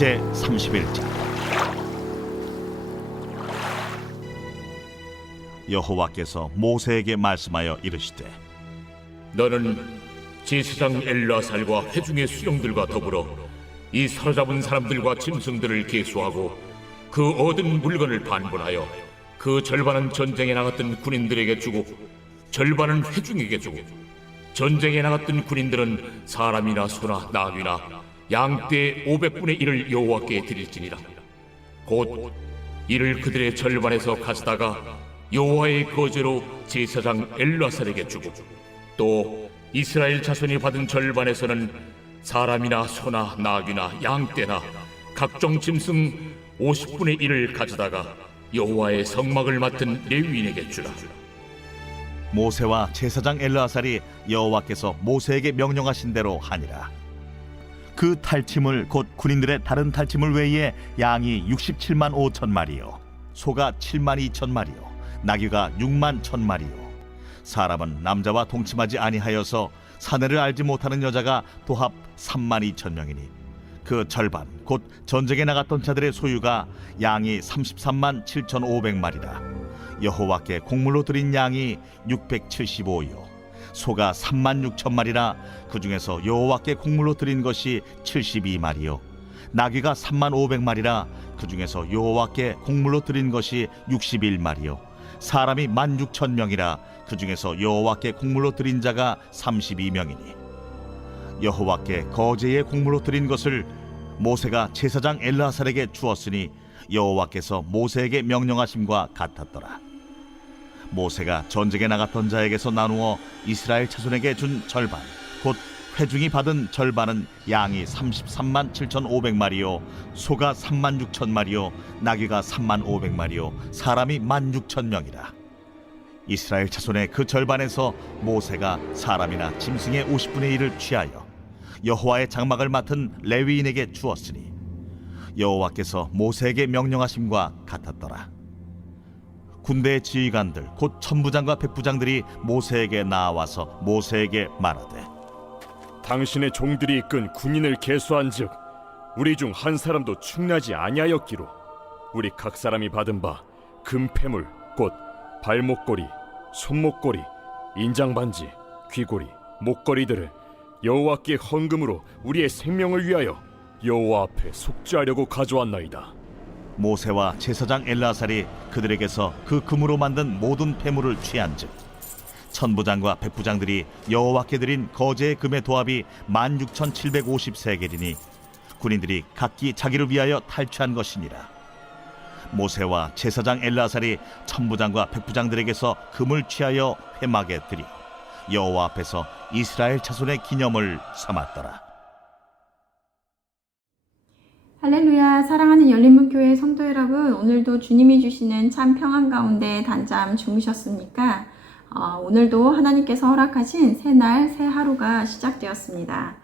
제31장. 여호와께서 모세에게 말씀하여 이르시되, 너는 제사장 엘르아살과 회중의 수령들과 더불어 이 사로잡은 사람들과 짐승들을 계수하고 그 얻은 물건을 반분하여 그 절반은 전쟁에 나갔던 군인들에게 주고 절반은 회중에게 주고 전쟁에 나갔던 군인들은 사람이나 소나 나귀나 양떼 500분의 1을 여호와께 드릴지니라. 곧 이를 그들의 절반에서 가져다가 여호와의 거제로 제사장 엘르아살에게 주고 또 이스라엘 자손이 받은 절반에서는 사람이나 소나 나귀나 양떼나 각종 짐승 50분의 1을 가져다가 여호와의 성막을 맡은 레위인에게 주라. 모세와 제사장 엘르아살이 여호와께서 모세에게 명령하신 대로 하니라. 그 탈취물 곧 군인들의 다른 탈취물 외에 양이 67만 5천 마리요, 소가 7만 2천 마리요, 나귀가 6만 1천 마리요. 사람은 남자와 동침하지 아니하여서 사내를 알지 못하는 여자가 도합 3만 2천 명이니 그 절반 곧 전쟁에 나갔던 자들의 소유가 양이 33만 7,500마리라. 여호와께 곡물로 드린 양이 675요, 소가 3만 6천 마리라. 그 중에서 여호와께 곡물로 드린 것이 72마리요, 나귀가 3만 500마리라. 그 중에서 여호와께 곡물로 드린 것이 61마리요, 사람이 16,000명이라. 그 중에서 여호와께 곡물로 드린 자가 32명이니 여호와께 거제의 곡물로 드린 것을 모세가 제사장 엘르아살에게 주었으니 여호와께서 모세에게 명령하심과 같았더라. 모세가 전쟁에 나갔던 자에게서 나누어 이스라엘 자손에게 준 절반 곧 회중이 받은 절반은 양이 33만 7,500마리요, 소가 3만 6천 마리요, 나귀가 3만 500마리요, 사람이 16,000명이라. 이스라엘 자손의 그 절반에서 모세가 사람이나 짐승의 50분의 1을 취하여 여호와의 장막을 맡은 레위인에게 주었으니 여호와께서 모세에게 명령하심과 같았더라. 군대의 지휘관들 곧 천부장과 백부장들이 모세에게 나와서 모세에게 말하되, 당신의 종들이 이끈 군인을 계수한즉 우리 중 한 사람도 충나지 아니하였기로 우리 각 사람이 받은 바 금패물 곧 발목걸이, 손목걸이, 인장반지, 귀고리, 목걸이들을 여호와께 헌금으로 우리의 생명을 위하여 여호와 앞에 속죄하려고 가져왔나이다. 모세와 제사장 엘르아살이 그들에게서 그 금으로 만든 모든 패물을 취한즉 천부장과 백부장들이 여호와께 드린 거제의 금의 도합이 16,750세겔이니 군인들이 각기 자기를 위하여 탈취한 것이니라. 모세와 제사장 엘르아살이 천부장과 백부장들에게서 금을 취하여 회막에 드려 여호와 앞에서 이스라엘 자손의 기념을 삼았더라. 할렐루야. 사랑하는 열린문교회 성도 여러분, 오늘도 주님이 주시는 참 평안 가운데 단잠 주무셨습니까? 오늘도 하나님께서 허락하신 새날 새 하루가 시작되었습니다.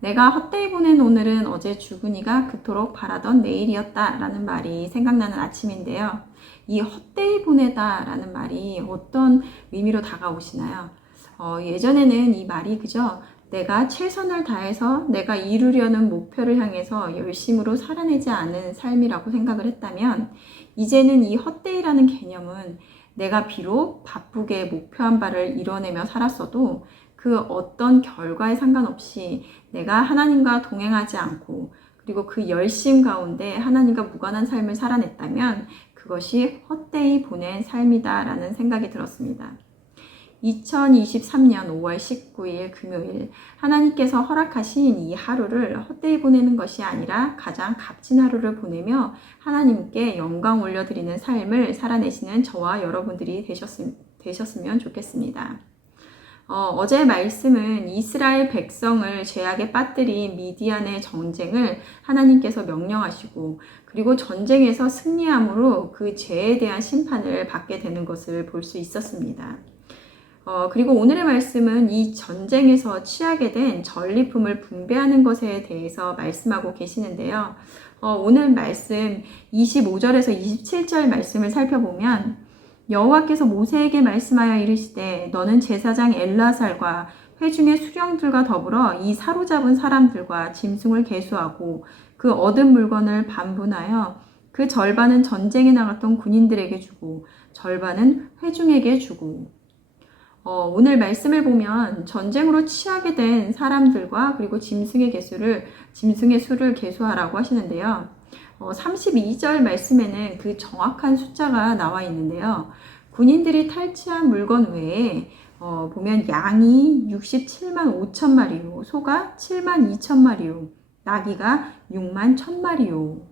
내가 헛되이 보낸 오늘은 어제 주근이가 그토록 바라던 내일이었다 라는 말이 생각나는 아침인데요. 이 헛되이 보내다 라는 말이 어떤 의미로 다가오시나요? 예전에는 이 말이 그저 내가 최선을 다해서 내가 이루려는 목표를 향해서 열심으로 살아내지 않은 삶이라고 생각을 했다면, 이제는 이 헛되이라는 개념은 내가 비록 바쁘게 목표한 바를 이뤄내며 살았어도 그 어떤 결과에 상관없이 내가 하나님과 동행하지 않고 그리고 그 열심 가운데 하나님과 무관한 삶을 살아냈다면 그것이 헛되이 보낸 삶이다 라는 생각이 들었습니다. 2023년 5월 19일 금요일, 하나님께서 허락하신 이 하루를 헛되이 보내는 것이 아니라 가장 값진 하루를 보내며 하나님께 영광 올려드리는 삶을 살아내시는 저와 여러분들이 되셨으면 좋겠습니다. 어제 말씀은 이스라엘 백성을 죄악에 빠뜨린 미디안의 전쟁을 하나님께서 명령하시고 그리고 전쟁에서 승리함으로 그 죄에 대한 심판을 받게 되는 것을 볼 수 있었습니다. 그리고 오늘의 말씀은 이 전쟁에서 취하게 된 전리품을 분배하는 것에 대해서 말씀하고 계시는데요. 오늘 말씀 25절에서 27절 말씀을 살펴보면 여호와께서 모세에게 말씀하여 이르시되 너는 제사장 엘르아살과 회중의 수령들과 더불어 이 사로잡은 사람들과 짐승을 계수하고 그 얻은 물건을 반분하여 그 절반은 전쟁에 나갔던 군인들에게 주고 절반은 회중에게 주고. 오늘 말씀을 보면 전쟁으로 취하게 된 사람들과 그리고 짐승의 수를 계수하라고 하시는데요. 32절 말씀에는 그 정확한 숫자가 나와 있는데요. 군인들이 탈취한 물건 외에 보면 양이 67만 5천 마리요, 소가 7만 2천 마리요, 나귀가 6만 1천 마리요.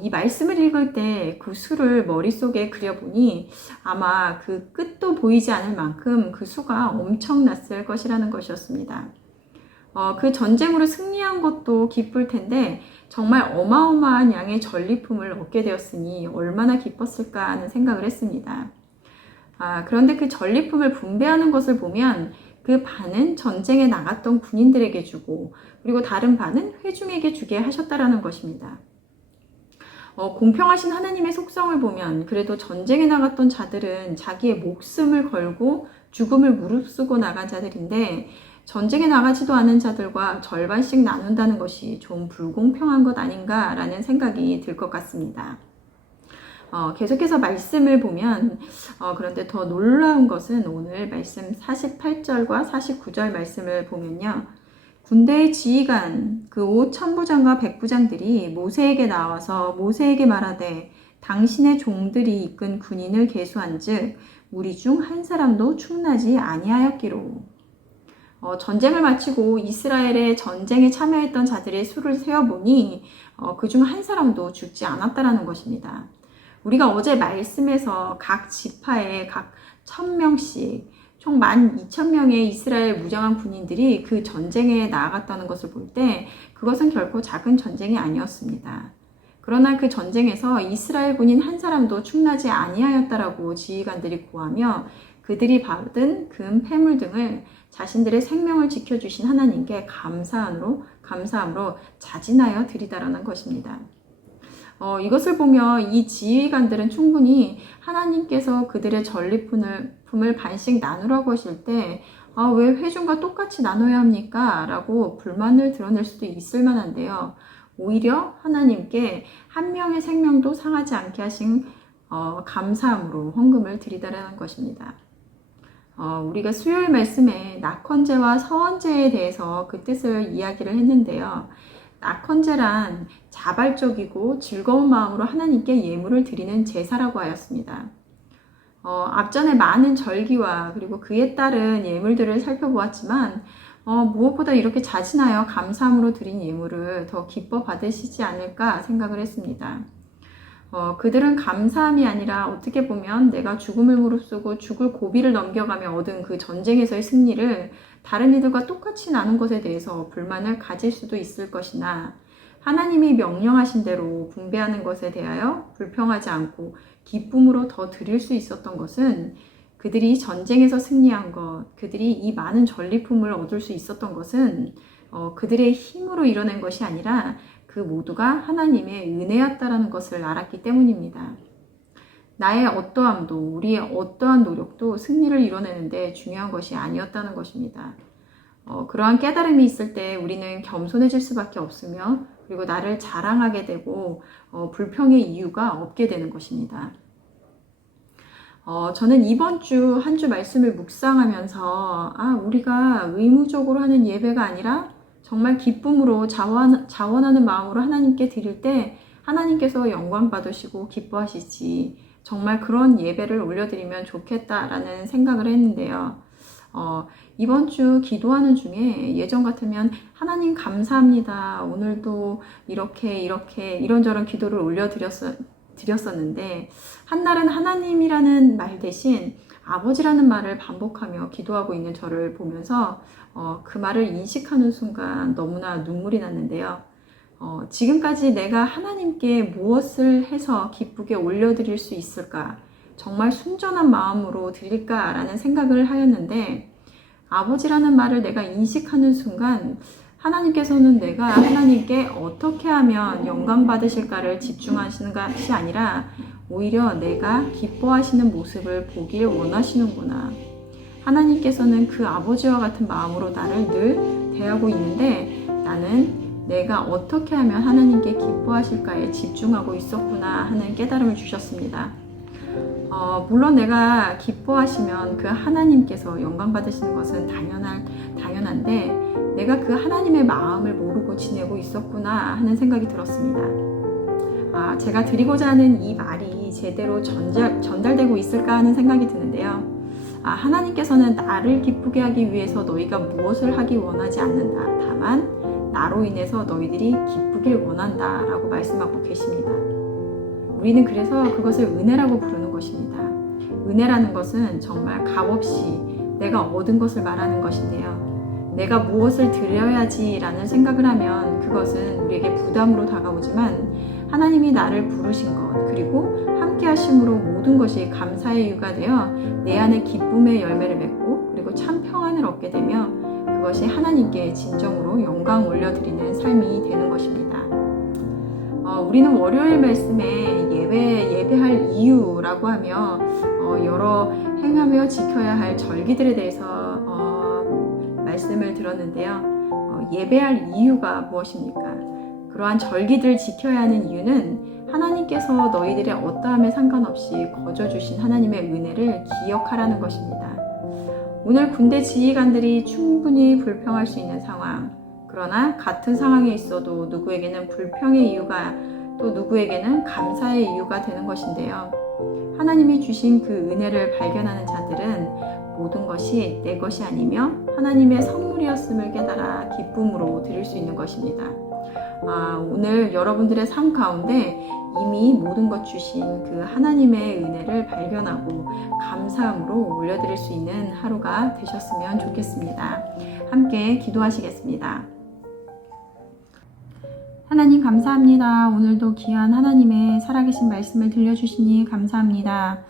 이 말씀을 읽을 때 그 수를 머릿속에 그려보니 아마 그 끝도 보이지 않을 만큼 그 수가 엄청났을 것이라는 것이었습니다. 그 전쟁으로 승리한 것도 기쁠 텐데 정말 어마어마한 양의 전리품을 얻게 되었으니 얼마나 기뻤을까 하는 생각을 했습니다. 그런데 그 전리품을 분배하는 것을 보면 그 반은 전쟁에 나갔던 군인들에게 주고 그리고 다른 반은 회중에게 주게 하셨다라는 것입니다. 공평하신 하나님의 속성을 보면 그래도 전쟁에 나갔던 자들은 자기의 목숨을 걸고 죽음을 무릅쓰고 나간 자들인데 전쟁에 나가지도 않은 자들과 절반씩 나눈다는 것이 좀 불공평한 것 아닌가라는 생각이 들 것 같습니다. 계속해서 말씀을 보면 그런데 더 놀라운 것은 오늘 말씀 48절과 49절 말씀을 보면요. 군대의 지휘관 그 5천부장과 백부장들이 모세에게 나와서 모세에게 말하되 당신의 종들이 이끈 군인을 계수한즉 우리 중 한 사람도 충나지 아니하였기로. 전쟁을 마치고 이스라엘의 전쟁에 참여했던 자들의 수를 세어보니 그중 한 사람도 죽지 않았다라는 것입니다. 우리가 어제 말씀에서 각 지파에 각 1,000명씩 총 12,000명의 이스라엘 무장한 군인들이 그 전쟁에 나아갔다는 것을 볼 때 그것은 결코 작은 전쟁이 아니었습니다. 그러나 그 전쟁에서 이스라엘 군인 한 사람도 충나지 아니하였다라고 지휘관들이 고하며 그들이 받은 금, 패물 등을 자신들의 생명을 지켜주신 하나님께 감사함으로 자진하여 드리다라는 것입니다. 이것을 보며 이 지휘관들은 충분히 하나님께서 그들의 전리품을 반씩 나누라고 하실 때 왜 회중과 똑같이 나눠야 합니까? 라고 불만을 드러낼 수도 있을 만한데요. 오히려 하나님께 한 명의 생명도 상하지 않게 하신 감사함으로 헌금을 드리다라는 것입니다. 우리가 수요일 말씀에 낙헌제와 서헌제에 대해서 그 뜻을 이야기를 했는데요. 낙헌제란 자발적이고 즐거운 마음으로 하나님께 예물을 드리는 제사라고 하였습니다. 앞전에 많은 절기와 그리고 그에 따른 예물들을 살펴보았지만 무엇보다 이렇게 자진하여 감사함으로 드린 예물을 더 기뻐 받으시지 않을까 생각을 했습니다. 그들은 감사함이 아니라 어떻게 보면 내가 죽음을 무릅쓰고 죽을 고비를 넘겨가며 얻은 그 전쟁에서의 승리를 다른 이들과 똑같이 나눈 것에 대해서 불만을 가질 수도 있을 것이나 하나님이 명령하신 대로 분배하는 것에 대하여 불평하지 않고 기쁨으로 더 드릴 수 있었던 것은 그들이 전쟁에서 승리한 것, 그들이 이 많은 전리품을 얻을 수 있었던 것은 그들의 힘으로 이뤄낸 것이 아니라 그 모두가 하나님의 은혜였다라는 것을 알았기 때문입니다. 나의 어떠함도 우리의 어떠한 노력도 승리를 이뤄내는데 중요한 것이 아니었다는 것입니다. 그러한 깨달음이 있을 때 우리는 겸손해질 수밖에 없으며 그리고 나를 자랑하게 되고 불평의 이유가 없게 되는 것입니다. 저는 이번 주 한 주 말씀을 묵상하면서 우리가 의무적으로 하는 예배가 아니라 정말 기쁨으로 자원하는 마음으로 하나님께 드릴 때 하나님께서 영광 받으시고 기뻐하시지 정말 그런 예배를 올려드리면 좋겠다라는 생각을 했는데요. 이번 주 기도하는 중에 예전 같으면 하나님 감사합니다. 오늘도 이렇게 이런저런 기도를 올려드렸었는데 한날은 하나님이라는 말 대신 아버지라는 말을 반복하며 기도하고 있는 저를 보면서 그 말을 인식하는 순간 너무나 눈물이 났는데요. 지금까지 내가 하나님께 무엇을 해서 기쁘게 올려드릴 수 있을까? 정말 순전한 마음으로 드릴까라는 생각을 하였는데 아버지라는 말을 내가 인식하는 순간 하나님께서는 내가 하나님께 어떻게 하면 영광 받으실까를 집중하시는 것이 아니라 오히려 내가 기뻐하시는 모습을 보길 원하시는구나. 하나님께서는 그 아버지와 같은 마음으로 나를 늘 대하고 있는데 나는 내가 어떻게 하면 하나님께 기뻐하실까에 집중하고 있었구나 하는 깨달음을 주셨습니다. 물론 내가 기뻐하시면 그 하나님께서 영광 받으시는 것은 당연한데 내가 그 하나님의 마음을 모르고 지내고 있었구나 하는 생각이 들었습니다. 제가 드리고자 하는 이 말이 제대로 전달되고 있을까 하는 생각이 드는데요. 하나님께서는 나를 기쁘게 하기 위해서 너희가 무엇을 하기 원하지 않는다. 다만 나로 인해서 너희들이 기쁘길 원한다 라고 말씀하고 계십니다. 우리는 그래서 그것을 은혜라고 부르는 것입니다. 은혜라는 것은 정말 값없이 내가 얻은 것을 말하는 것인데요. 내가 무엇을 드려야지 라는 생각을 하면 그것은 우리에게 부담으로 다가오지만 하나님이 나를 부르신 것 그리고 함께 하심으로 모든 것이 감사의 이유가 되어 내 안에 기쁨의 열매를 맺고 그리고 참 평안을 얻게 되며 그것이 하나님께 진정으로 영광 올려드리는 삶이 되는 것입니다. 우리는 월요일 말씀에 예배할 이유라고 하며 여러 행하며 지켜야 할 절기들에 대해서 말씀을 들었는데요. 예배할 이유가 무엇입니까? 그러한 절기들을 지켜야 하는 이유는 하나님께서 너희들의 어떠함에 상관없이 거저주신 하나님의 은혜를 기억하라는 것입니다. 오늘 군대 지휘관들이 충분히 불평할 수 있는 상황, 그러나 같은 상황에 있어도 누구에게는 불평의 이유가 또 누구에게는 감사의 이유가 되는 것인데요. 하나님이 주신 그 은혜를 발견하는 자들은 모든 것이 내 것이 아니며 하나님의 선물이었음을 깨달아 기쁨으로 드릴 수 있는 것입니다. 오늘 여러분들의 삶 가운데 이미 모든 것 주신 그 하나님의 은혜를 발견하고 감사함으로 올려드릴 수 있는 하루가 되셨으면 좋겠습니다. 함께 기도하시겠습니다. 하나님 감사합니다. 오늘도 귀한 하나님의 살아계신 말씀을 들려주시니 감사합니다.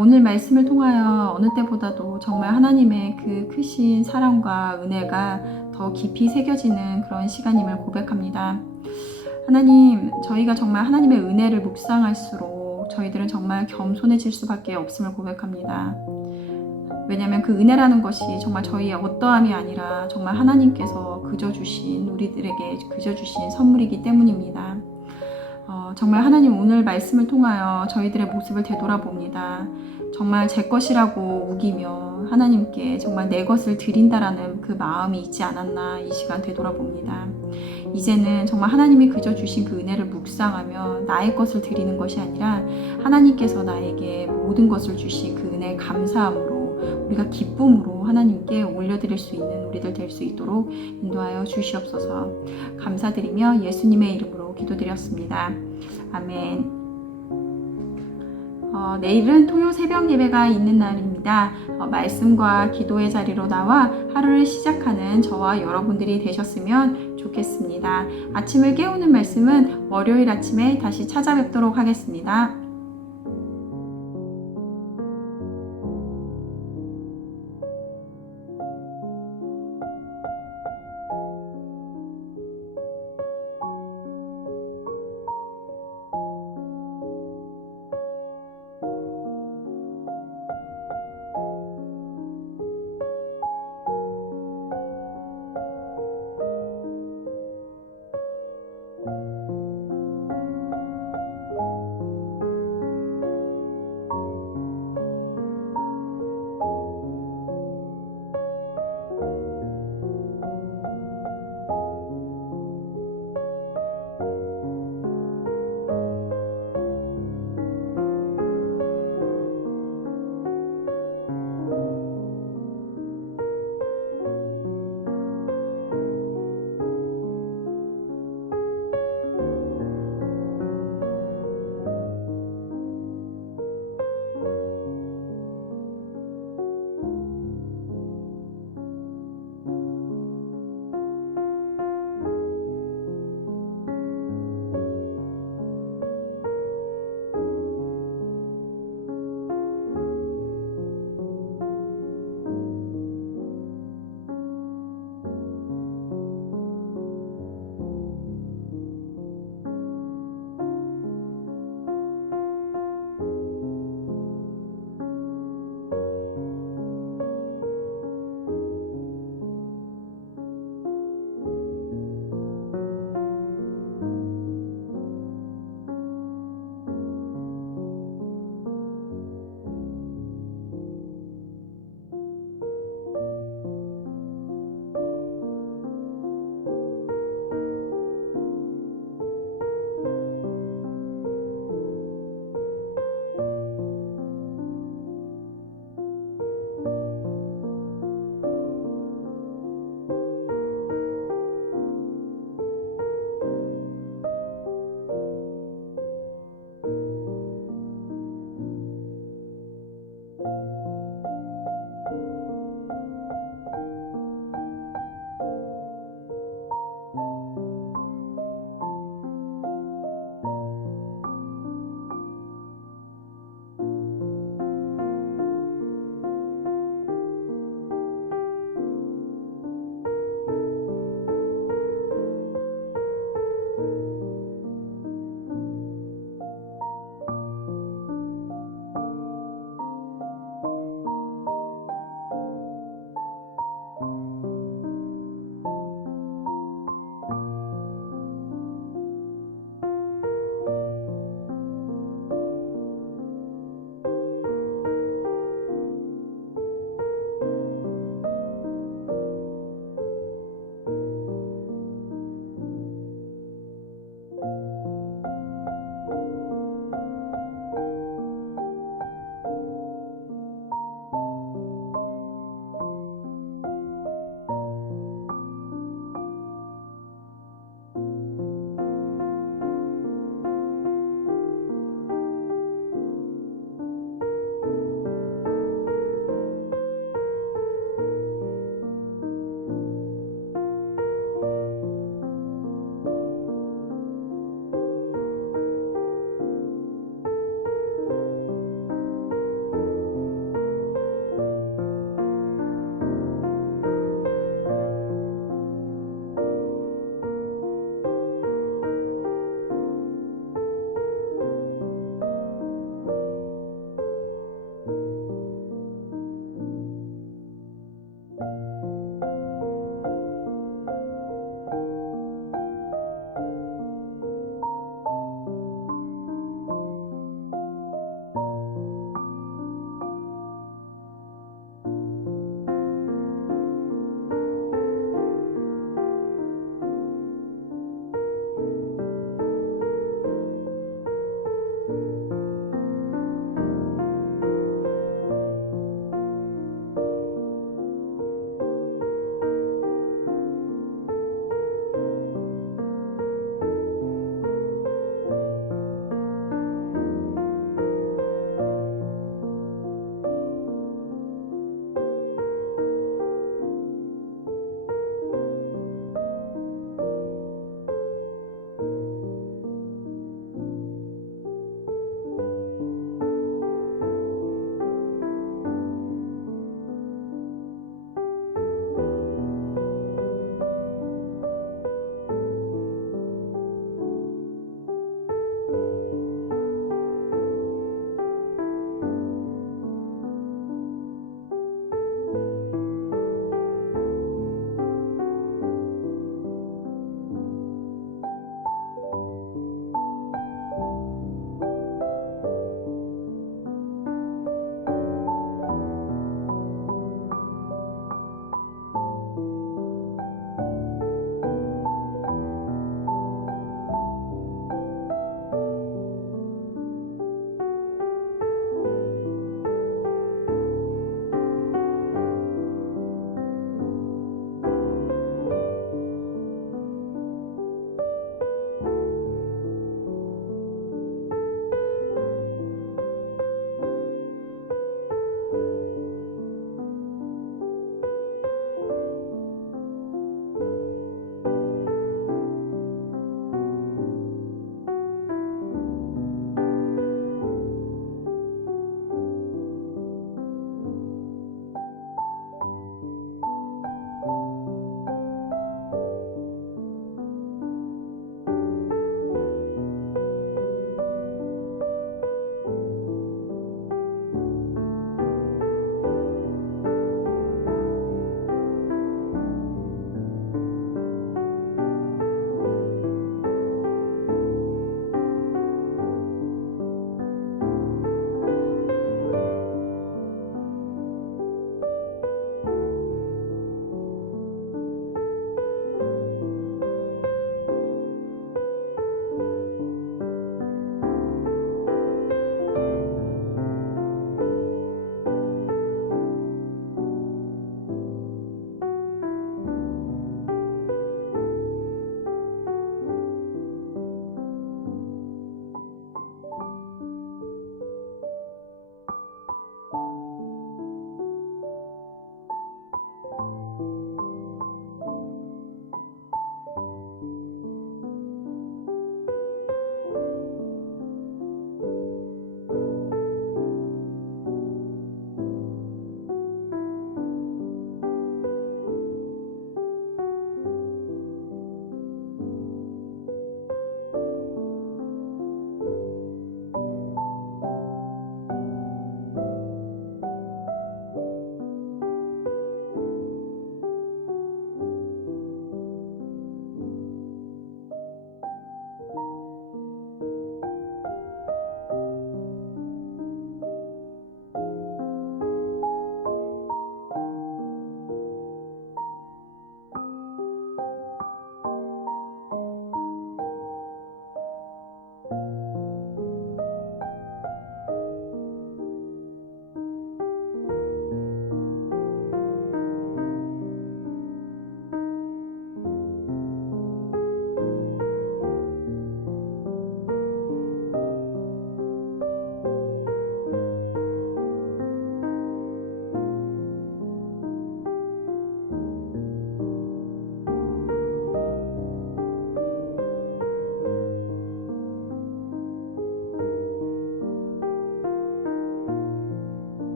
오늘 말씀을 통하여 어느 때보다도 정말 하나님의 그 크신 사랑과 은혜가 더 깊이 새겨지는 그런 시간임을 고백합니다. 하나님, 저희가 정말 하나님의 은혜를 묵상할수록 저희들은 정말 겸손해질 수밖에 없음을 고백합니다. 왜냐하면 그 은혜라는 것이 정말 저희의 어떠함이 아니라 정말 하나님께서 우리들에게 그저 주신 선물이기 때문입니다. 정말 하나님 오늘 말씀을 통하여 저희들의 모습을 되돌아봅니다. 정말 제 것이라고 우기며 하나님께 정말 내 것을 드린다라는 그 마음이 있지 않았나 이 시간 되돌아봅니다. 이제는 정말 하나님이 그저 주신 그 은혜를 묵상하며 나의 것을 드리는 것이 아니라 하나님께서 나에게 모든 것을 주신 그 은혜에 감사함으로 우리가 기쁨으로 하나님께 올려드릴 수 있는 우리들 될 수 있도록 인도하여 주시옵소서. 감사드리며 예수님의 이름으로 기도드렸습니다. 아멘. 내일은 토요 새벽 예배가 있는 날입니다. 말씀과 기도의 자리로 나와 하루를 시작하는 저와 여러분들이 되셨으면 좋겠습니다. 아침을 깨우는 말씀은 월요일 아침에 다시 찾아뵙도록 하겠습니다.